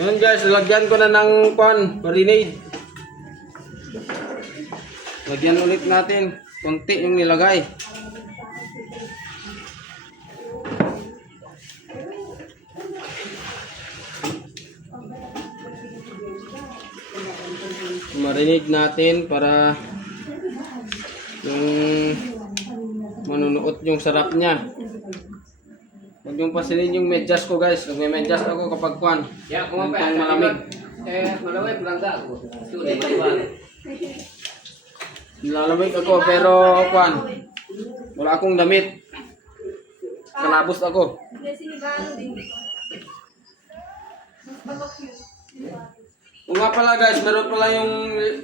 Yun guys, lagyan ko na ng marinade. Lagyan ulit natin. Konti yung nilagay. Marinade natin para yung manunuot yung sarap niya. Huwag yung pasilin yung medyas ko guys. Pag may medyas ako kapag kwan. Ya, kung Yung malamig. malamig lang ako. Sulit ba? Nilalamig ako pero kwan. Wala akong damit. Kalabos ako. O nga pala guys, meron pala yung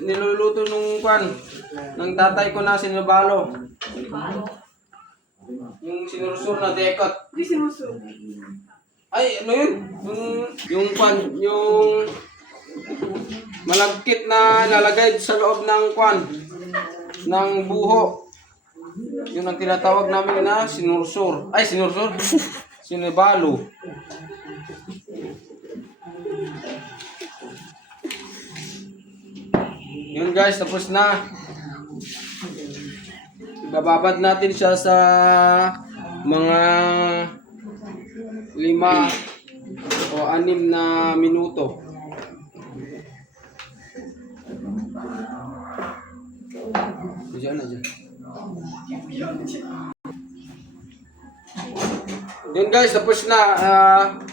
niluluto nung kwan ng tatay ko na sinubalo. Yung sinursur na dekot. Ay, ano yun? Yung kwan, yung malagkit na lalagay sa loob ng kwan, ng buho. Yun ang tinatawag namin na sinursur. Ay, sinursur? Sinubalo. Yun guys, tapos na. Ibababad natin siya sa mga 5 o 6 na minuto. Diyan na dyan. Yun guys, tapos na.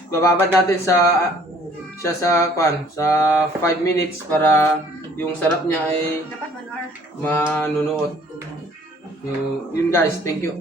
Bababad natin siya sa 5 minutes para yung sarap niya ay manunuot. Yun guys, thank you.